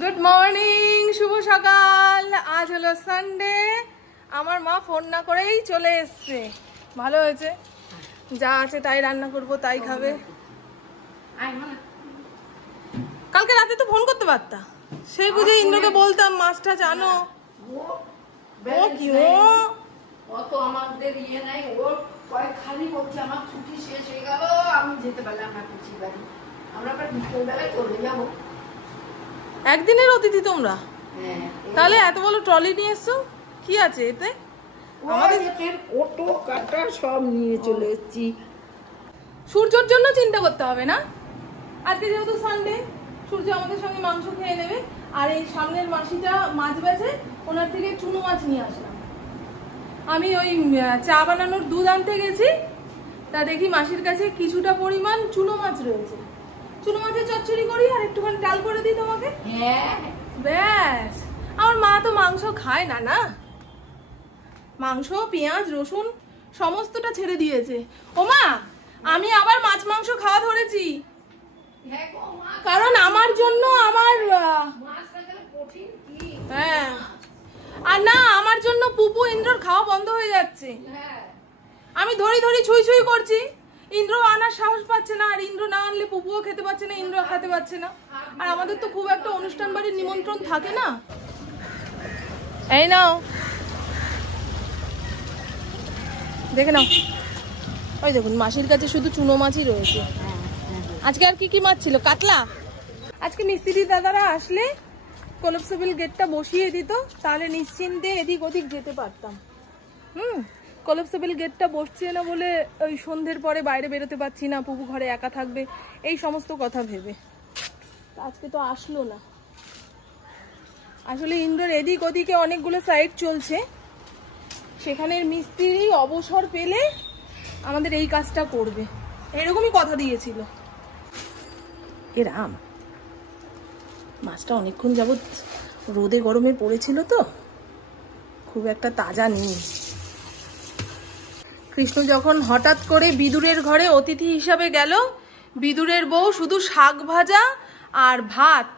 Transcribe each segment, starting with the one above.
Good morning, শুভ সকাল। আজ হলো সানডে। আমার মা ফোন না করেই চলে এসছে, ভালো হয়েছে। যা আছে তাই রান্না করব, তাই খাবে। কালকে রাতে তো ফোন করতে পারতা, সেই বুঝে ইন্দ্রকে বলতাম মাছটা জানো। ও কি অত আমাদের ইয়ে নাই, ওর কয়েক খালি বলছে আমার ছুটি শেষ হয়ে গেল, আমি যেতে পারলাম না পিছিয়ে বাড়ি, আমরা বিকেলবেলায় চলে যাবো। একদিনের অতিথি তোমরা? তাহলে এত বড় ট্রলি নিয়ে এসছো, কি আছে এতে? আমাদের কোটো কাটা সব নিয়ে চলে এসেছি। সূর্যর জন্য চিন্তা করতে হবে না, আজকে যেহেতু সানডে, সূর্য আমাদের সঙ্গে মাংস খেয়ে নেবে। আর এই সামনের মাসিটা মাছ বেচে, ওনার থেকে চুনো মাছ নিয়ে আসলাম। আমি ওই চা বানানোর দুধ আনতে গেছি, তা দেখি মাসির কাছে কিছুটা পরিমাণ চুনো মাছ রয়েছে। চুনো মাছের চচ্চড়ি করি আর একটুখানি ডাল করে দিই তোমাকে। ব্যাস, আমার মা তো মাংস খায় না, না মাংস পেঁয়াজ রসুন সমস্তটা ছেড়ে দিয়েছে। ও মা, আমি আবার মাছ মাংস খাওয়া ধরেছি, কারণ আমার জন্য আমার হ্যাঁ, আর না আমার জন্য পুপু ইন্দ্রর খাওয়া বন্ধ হয়ে যাচ্ছে। আমি ধরি ধরি ছুঁই ছুঁই করছি, ইন্দ্র আনার সাহস পাচ্ছে না, আর ইন্দ্র না আনলে পুপুও খেতে পাচ্ছে না, ইন্দ্র খেতে পাচ্ছে না। আর আমাদের তো খুব একটা অনুষ্ঠান বাড়ির নিমন্ত্রণ থাকে না। এই নাও, দেখে নাও। ওই দেখুন মাসির কাছে শুধু চুনো মাছই রয়েছে। আজকে আর কি কি মাছ ছিল? কাতলা। আজকে মিস্ত্রি দাদারা আসলে কলপসেবল গেটটা বসিয়ে দিত, তাহলে নিশ্চিন্তে এদিক ওদিক যেতে পারতাম। কলপসেবল গেটটা বসছে না বলে ওই সন্ধ্যের পরে বাইরে বেরোতে পারছি না, পুপু ঘরে একা থাকবে, এই সমস্ত কথা ভেবে। আজকে তো আসলো না। আসলে ইন্ডোর এদিক ওদিকে অনেকগুলো সাইড চলছে, সেখানের মিস্ত্রি অবসর পেলে আমাদের এই কাজটা করবে, এরকমই কথা দিয়েছিল। এ রাম, মাছটা অনেকক্ষণ যাবৎ রোদে গরমে পড়েছিল তো, খুব একটা তাজা নেই। কৃষ্ণ যখন হঠাৎ করে বিদুরের ঘরে অতিথি হিসাবে গেল, বিদুরের বউ শুধু শাক ভাজা আর ভাত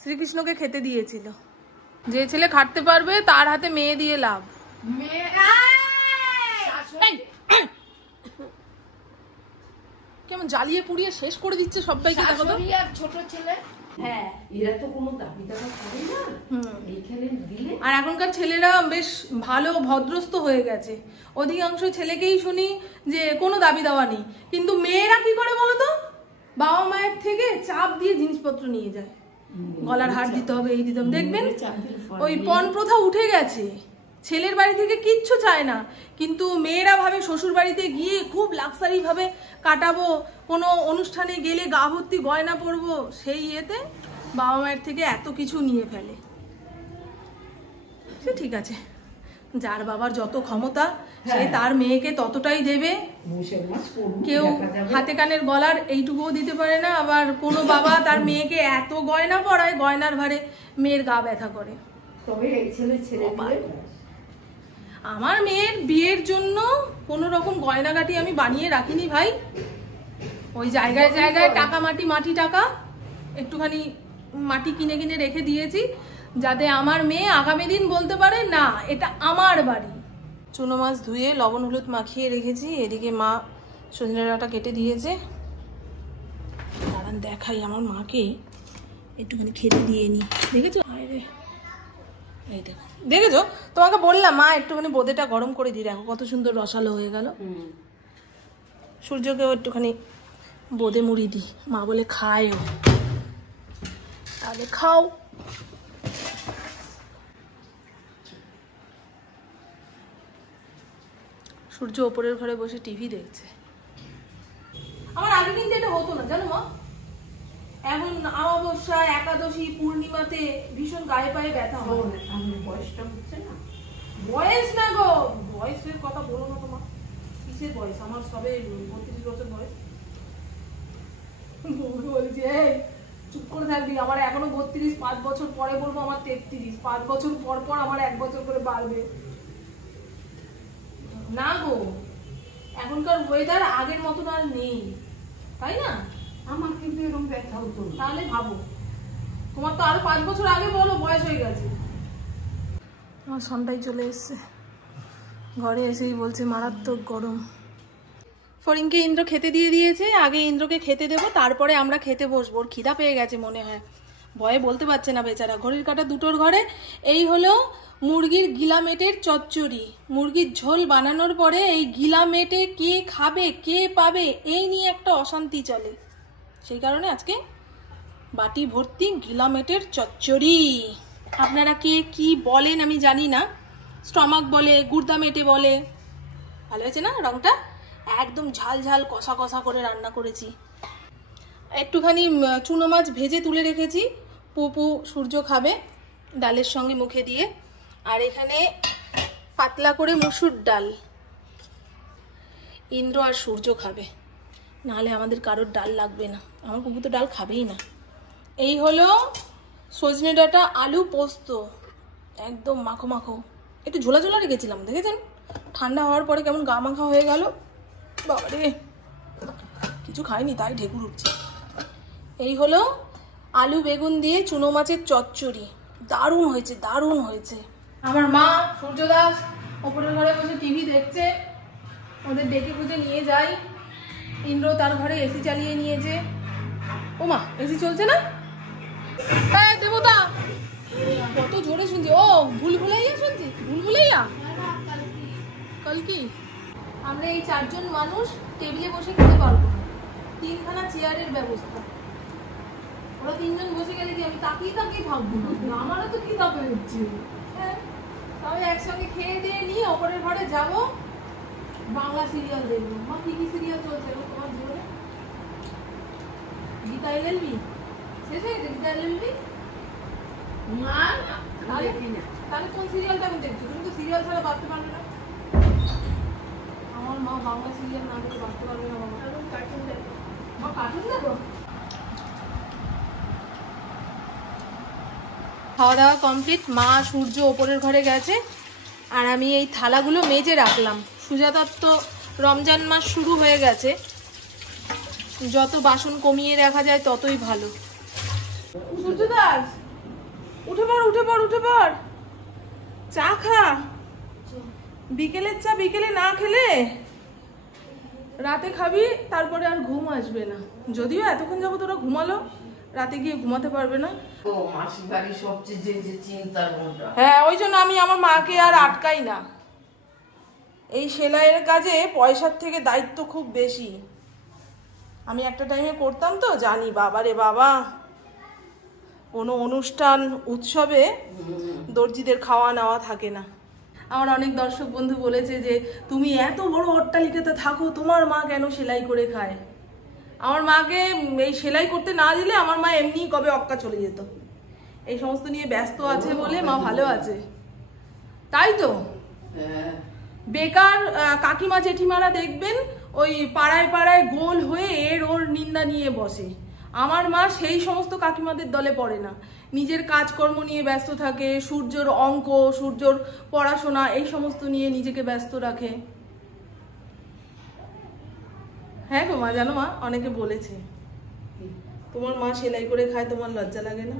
শ্রীকৃষ্ণকে খেতে দিয়েছিল। যে ছেলে খাটতে পারবে তার হাতে মেয়ে দিয়ে লাভ। কেমন জ্বালিয়ে পুড়িয়ে শেষ করে দিচ্ছে সবাইকে। দেখো তো, ছোট ছেলে, হ্যাঁ এরা তো কোনো দাবি দাবা করে না, এইখানে দিলে। আর এখনকার ছেলেরা বেশ ভালো ভদ্রস্থ হয়ে গেছে। অধিকাংশ ছেলেকেই শুনি যে কোনো দাবি দাওয়া নেই, কিন্তু মেয়েরা কি করে বলতো, বাবা মায়ের থেকে চাপ দিয়ে জিনিসপত্র নিয়ে যায়। গলার হার দিতে হবে, এই দিতে হবে। দেখবেন ওই পণ প্রথা উঠে গেছে, ছেলের বাড়ি থেকে কিচ্ছু চায় না, কিন্তু মেয়েরা ভাবে শ্বশুর বাড়িতে গিয়ে খুব লাক্সারি ভাবে কাটাবো, কোনো অনুষ্ঠানে গেলে গা ভর্তি গয়না পরবো, সেই ইয়েতে বাবা মায়ের থেকে এত কিছু নিয়ে ফেলে। সে ঠিক আছে, যার বাবার যত ক্ষমতা সে তার মেয়েকে ততটাই দেবে। কেউ হাতে কানের গলার এইটুকুও দিতে পারে না, আবার কোনো বাবা তার মেয়েকে এত গয়না পরায়, গয়নার ভারে মেয়ের গা ব্যথা করে। আমার মেয়ের বিয়ের জন্য কোনো রকম গয়নাগাটি আমি বানিয়ে রাখিনি ভাই। ওই জায়গায় জায়গায় টাকা মাটি টাকা একটুখানি মাটি কিনে কিনে রেখে দিয়েছি, যাতে আমার মেয়ে আগামী দিন বলতে পারে না এটা আমার বাড়ি। চুনো মাছ ধুয়ে লবণ হলুদ মাখিয়ে রেখেছি, এদিকে মা সজনে ডাঁটা কেটে দিয়েছে। দাঁড়ান দেখাই আমার মাকে, একটুখানি খেতে দিয়ে নি। দেখেছো? এই দেখো, দেখেছো? তোমাকে বললাম মা একটুখানি বোঁদেটা গরম করে দিই, দেখো কত সুন্দর রসালো হয়ে গেল। সূর্যকেও একটুখানি বোঁদে মুড়ি দিই, মা বলে খায়, তাহলে খাও। সূর্য ওপরের ঘরে বসে টিভি দেখছে। আমার আগে কিন্তু এটা হতো না, জানো মা। এখন অমাবস্যা, একাদশী, পূর্ণিমাতে ভীষণ গায়ে পায়ে ব্যথা হয়। বয়সটা হচ্ছে না, বয়স না গো, বয়সের কথা বলো না তোমার। কিসের বয়স? আমার সবে 32 বছর বয়স। বলছি চুপ করে থাকবি, আমার এখনো 32, 5 বছর পরে বলবো আমার 33, 5 বছর পর পর আমার 1 বছর করে বাড়বে না গো। এখনকার ওয়েদার আগের মতন আর নেই, তাই না? আমার কিন্তু এরকম ব্যথা হতো। তাহলে ভাবো তোমার তো আরো 5 বছর আগে বলো বয়স হয়ে গেছে। আমার সন্ধ্যায় চলে এসছে, ঘরে এসেই বলছে মারাত্মক গরম। ফরিনকে ইন্দ্র খেতে দিয়ে দিয়েছে, আগে ইন্দ্রকে খেতে দেবো, তারপরে আমরা খেতে বসবো। ওর খিদা পেয়ে গেছে মনে হয়, ভয়ে বলতে পারছে না বেচারা। ঘড়ির কাঁটা 2টোর ঘরে। এই হলো মুরগির গিলামেটের চচ্চড়ি। মুরগির ঝোল বানানোর পরে এই গিলামেটে কে খাবে কে পাবে এই নিয়ে একটা অশান্তি চলে, সেই কারণে আজকে বাটি ভর্তি গিলামেটের চচ্চড়ি। আপনারা কে কি বলেন আমি জানি না, স্টমাক বলে, গুর্দা মেটে বলে। ভালো হয়েছে না রংটা? একদম ঝাল ঝাল কষা কষা করে রান্না করেছি। একটুখানি চুনো মাছ ভেজে তুলে রেখেছি, পুপু সূর্য খাবে ডালের সঙ্গে মুখে দিয়ে। আর এখানে পাতলা করে মসুর ডাল ইন্দ্র আর সূর্য খাবে, নাহলে আমাদের কারোর ডাল লাগবে না। আমার পুপু তো ডাল খাবেই না। এই হলো সজনে ডাঁটা আলু পোস্ত, একদম মাখো মাখো। একটু ঝোলা ঝোলা রেখেছিলাম, দেখেছেন? ঠান্ডা হওয়ার পরে কেমন গা মাখা হয়ে গেল। বাবারে, কিছু খাইনি তাই ঢেকুর উঠছে। এই হলো আলু বেগুন দিয়ে চুনো মাছের চচ্চড়ি, দারুণ হয়েছে দারুণ হয়েছে। আমার মা সূর্যদাস ওপরের ঘরে বসে টিভি দেখছে, ওদের ডেকে খুঁজে নিয়ে যাই। ইন্দ্র তার ঘরে এসি চালিয়ে নিয়েছে। ও মা, এসি চলছে না? হ্যাঁ দেবতা, কত জোরে শুনছি। ও ভুলভুলাইয়া শুনছি, ভুলভুলাইয়া কলকি। আমরা এই 4 জন মানুষ টেবিলে বসে খেতে পারবো না, 3খানা চেয়ারের ব্যবস্থা। ওরা 3 জন বসে গেলে কি আমি তাকিয়ে তাকিয়ে থাকবো না? আমারও তো কি তাকিয়ে হচ্ছে। হ্যাঁ, তবে একসঙ্গে খেয়ে দিয়ে নিয়ে ওপরের ঘরে যাবো, বাংলা সিরিয়াল দেখবো। মা কি কি সিরিয়াল চলছে তোমার জীবনে? গীতা এলএলবি শেষ হয়ে গেছে? গীতা এলএলবি না, তাহলে কোন সিরিয়ালটা আমি দেখছি? তুমি তো সিরিয়াল ছাড়া বাঁচতে পারবে না। আমার মা বাংলা সিরিয়াল না দেখে বাঁচতে পারবে না। বাবা কার্টুন দেখো, মা কার্টুন দেখো। খাওয়া দাওয়া কমপ্লিট, মা সূর্য ওপরের ঘরে গেছে, আর আমি এই থালাগুলো মেজে রাখলাম। সুজাতার তো রমজান মাস শুরু হয়ে গেছে, যত বাসন কমিয়ে রাখা যায় ততই ভালো। সূর্যদাস উঠে পড় উঠে পড় উঠে পড়, চা খা। বিকেলের চা বিকেলে না খেলে রাতে খাবি, তারপরে আর ঘুম আসবে না। যদিও এতক্ষণ যাবো তোরা ঘুমালো, রাতে গিয়ে ঘুমাতে পারবে না। ও মাসির বাড়ি সবচেয়ে যে চিন্তার ঘন্টা। হ্যাঁ, ওই জন্য আমি আমার মাকে আর আটকাই না। এই সেলাইয়ের কাজে পয়সার থেকে দায়িত্ব খুব বেশি। আমি একটা টাইমে করতাম তো, জানি। বাবারে বাবা, কোনো অনুষ্ঠান উৎসবে দর্জিদের খাওয়া নেওয়া থাকে না। আমার অনেক দর্শক বন্ধু বলেছে যে তুমি এত বড় অট্টালিকাতে থাকো, তোমার মা কেন সেলাই করে খায়? আমার মাকে এই সেলাই করতে না দিলে আমার মা এমনি কবে অক্কা চলে যেত। এই সমস্ত নিয়ে ব্যস্ত আছে বলে মা ভালো আছে, তাই তো। বেকার কাকিমা জেঠিমারা দেখবেন ওই পাড়ায় পাড়ায় গোল হয়ে এর ওর নিন্দা নিয়ে বসে। আমার মা সেই সমস্ত কাকিমাদের দলে পড়ে না, নিজের কাজকর্ম নিয়ে ব্যস্ত থাকে। সূর্যর অঙ্ক, সূর্যর পড়াশোনা, এই সমস্ত নিয়ে নিজেকে ব্যস্ত রাখে। হ্যাঁ গো মা, জানো মা, অনেকে বলেছে তোমার মা সেলাই করে খায়, তোমার লজ্জা লাগে না?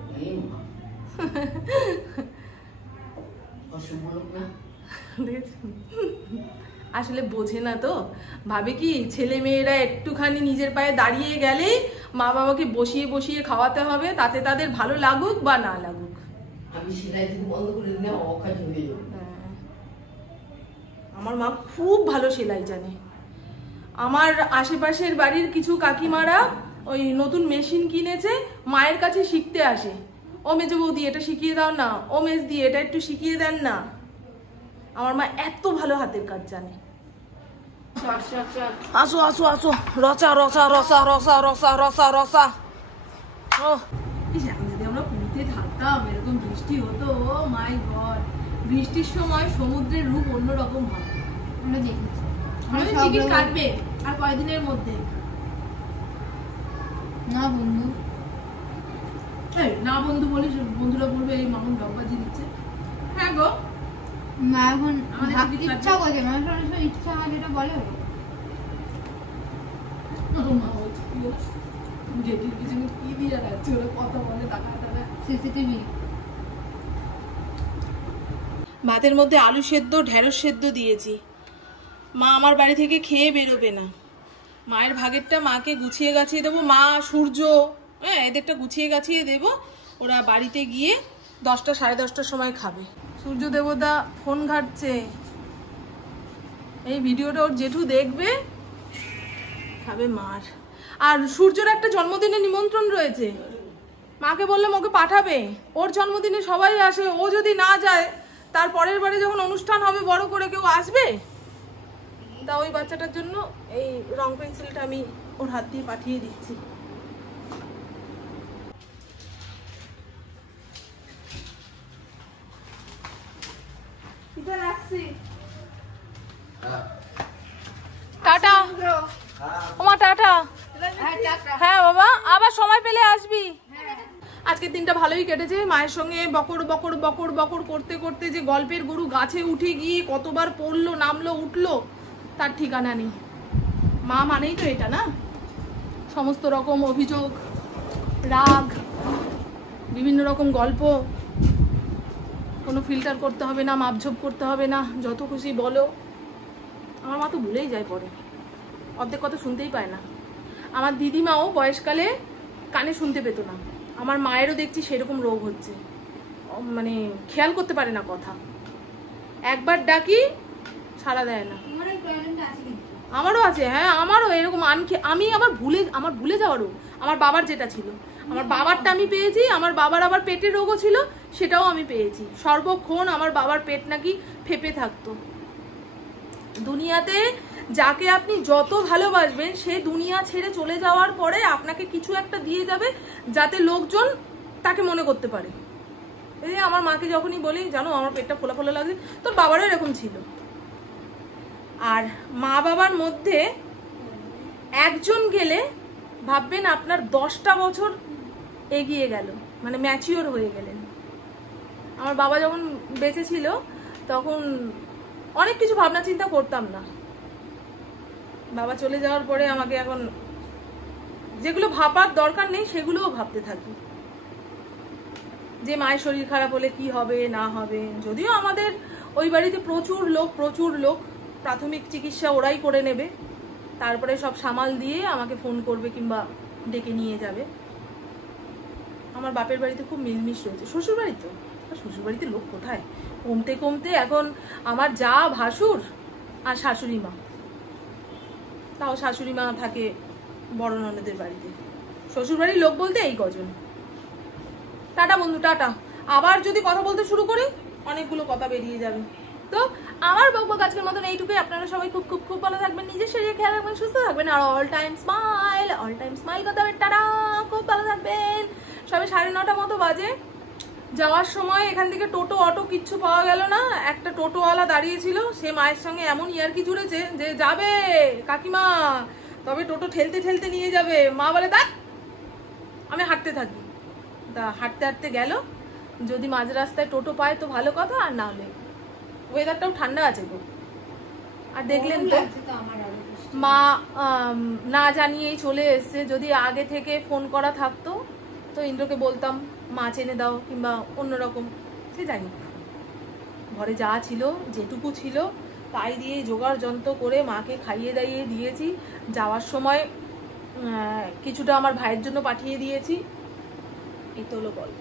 আসলে বোঝে না তো, ভাবে কি ছেলে মেয়েরা একটুখানি নিজের পায়ে দাঁড়িয়ে গেলেই মা বাবাকে বসিয়ে বসিয়ে খাওয়াতে হবে, তাতে তাদের ভালো লাগুক বা না লাগুক। আমি সেলাই বন্ধ করে দিলে অকাজ হয়ে যাবে। আমার মা খুব ভালো সেলাই জানে। আমার আশেপাশের বাড়ির কিছু কাকিমারা ওই নতুন মেশিন কিনেছে, মায়ের কাছে শিখতে আসে। ও মেজো বৌদি এটা শিখিয়ে দাও না, ও মেজ দিয়ে এটা একটু শিখিয়ে দেন না। আমার মা এত ভালো হাতের কাজ জানে। আসো আসো আসো, রসা রসা রসা রসা রসা রসা রসা। ও যদি আমরা পুরীতে থাকতাম, এরকম বৃষ্টি হতো, ও মাই গড। বৃষ্টির সময় সমুদ্রের রূপ অন্যরকম হয়। আমরা দেখেছি। আমাদের টিকিট কাটবে আর কয়দিনের মধ্যে। না বন্ধু, না বন্ধু বলিস, বন্ধুরা বলবে এই মামুন ডব্বাজি দিচ্ছে। হ্যাঁ গো, মা এখন ইচ্ছা করছে, মানুষের ইচ্ছা হয় যেটা বলে। মা বলছে জেঠির পিছনে কি দিয়ে যাচ্ছে, ওরা কথা বলে টাকা টাকা সিসিটিভি। ভাতের মধ্যে আলু সেদ্ধ ঢেঁড়স সেদ্ধ দিয়েছি। মা আমার বাড়ি থেকে খেয়ে বেরোবে না, মায়ের ভাগেরটা মাকে গুছিয়ে গাছিয়ে দেবো। মা, সূর্য, হ্যাঁ, এদেরটা গুছিয়ে গাছিয়ে দেবো। ওরা বাড়িতে গিয়ে 10টা সাড়ে 10টার সময় খাবে। সূর্য দেবতা ফোন ঘাটছে, এই ভিডিওটা ওর জেঠু দেখবে, খাবে মার। আর সূর্যর একটা জন্মদিনের নিমন্ত্রণ রয়েছে, মাকে বললাম ওকে পাঠাবে। ওর জন্মদিনে সবাই আসে, ও যদি না যায় তার পরের বারে যখন অনুষ্ঠান হবে বড় করে কেউ আসবে? তা ওই বাচ্চাটার জন্য এই রং পেন্সিলটা আমি ওর হাত দিয়ে পাঠিয়ে দিচ্ছি। টাটা ওমা, টাটা। হ্যাঁ বাবা, আবার সময় পেলে আসবি। আজকের দিনটা ভালোই কেটেছে। মায়ের সঙ্গে বকর বকর বকর বকর করতে করতে যে গল্পের গরু গাছে উঠে গিয়ে কতবার পড়লো, নামলো, উঠলো, তার ঠিকানা নেই। মা মানেই তো এটা না, সমস্ত রকম অভিযোগ, রাগ, বিভিন্ন রকম গল্প, কোনো ফিল্টার করতে হবে না, মাপঝোপ করতে হবে না, যত খুশি বলো। আমার মা তো ভুলেই যায়, পরে অর্ধেক কথা শুনতেই পায় না। আমার দিদিমাও বয়সকালে কানে শুনতে পেত না। আমার মায়েরও দেখছি সেরকম রোগ হচ্ছে, মানে খেয়াল করতে পারে না কথা। একবার ডাকি সাড়া দেয় না। আমারও আছে, হ্যাঁ আমারও এরকম। আমি আবার ভুলে যাওয়ারও আমার বাবার যেটা ছিল, আমার বাবারটা আমি পেয়েছি। আমার বাবার আবার পেটের রোগও ছিল, সেটাও আমি পেয়েছি। সর্বক্ষণ আমার বাবার পেট নাকি ফেপে থাকতো। দুনিয়াতে যাকে আপনি যত ভালোবাসবেন, সে দুনিয়া ছেড়ে চলে যাওয়ার পরে আপনাকে কিছু একটা দিয়ে যাবে যাতে লোকজন তাকে মনে করতে পারে। এই আমার মাকে যখনই বলি, জানো আমার পেটটা ফোলা ফোলা লাগছে, তোর বাবারও এরকম ছিল। আর মা বাবার মধ্যে একজন গেলে ভাববেন আপনার 10টা বছর এগিয়ে গেল, মানে ম্যাচিওর হয়ে গেলেন। আমার বাবা যখন বেঁচে ছিল তখন অনেক কিছু ভাবনা চিন্তা করতাম না। বাবা চলে যাওয়ার পরে আমাকে এখন যেগুলো ভাবার দরকার নেই সেগুলোও ভাবতে থাকি, যে মায়ের শরীর খারাপ হলে কি হবে না হবে। যদিও আমাদের ওই বাড়িতে প্রচুর লোক, প্রাথমিক চিকিৎসা ওরাই করে নেবে, তারপরে সব সামাল দিয়ে আমাকে ফোন করবে কিংবা ডেকে নিয়ে যাবে। আমার বাপের বাড়িতে খুব মিলমিশ রয়েছে। শ্বশুর বাড়িতে লোক কোথায়, কমতে কমতে এখন আমার যা ভাসুর আর শাশুড়ি মা, তাও শাশুড়ি মা থাকে বড় ননদের বাড়িতে। শ্বশুর বাড়ির লোক বলতে এই কজন। টাটা বন্ধু, টাটা। আবার যদি কথা বলতে শুরু করি অনেকগুলো কথা বেরিয়ে যাবে। তো আমার বকবক আজকের মতন এইটুকুই। আপনারা সবাই খুব খুব খুব ভালো থাকবেন, নিজের শরীরে খেয়াল রাখবেন, সুস্থ থাকবেন, আর অল টাইম স্মাইল করতে হবে। টাটা, খুব ভালো থাকবেন। সবে 9:30 মতো বাজে। যাওয়ার সময় এখান থেকে টোটো অটো কিচ্ছু পাওয়া গেল না। একটা টোটোওয়ালা দাঁড়িয়েছিল, সে মায়ের সঙ্গে এমন ইয়ার্কি জুড়েছে যে যাবে কাকিমা, তবে টোটো ঠেলতে ঠেলতে নিয়ে যাবে। মা বলে দেখ আমি হাঁটতে থাকি। তা হাঁটতে হাঁটতে গেল। যদি মাঝ রাস্তায় টোটো পায় তো ভালো কথা, আর না হলে ওয়েদারটাও ঠান্ডা আছে গো। আর দেখলেন তো মা না জানিয়েই চলে এসছে। যদি আগে থেকে ফোন করা থাকতো তো ইন্দ্রকে বলতাম মাছ এনে দাও কিংবা অন্যরকম, সে জানি ঘরে যা ছিল যেটুকু ছিল তাই দিয়ে জোগাড় যন্ত্র করে মাকে খাইয়ে দাইয়ে দিয়েছি। যাওয়ার সময় কিছুটা আমার ভাইয়ের জন্য পাঠিয়ে দিয়েছি। এই তো হলো গল্প।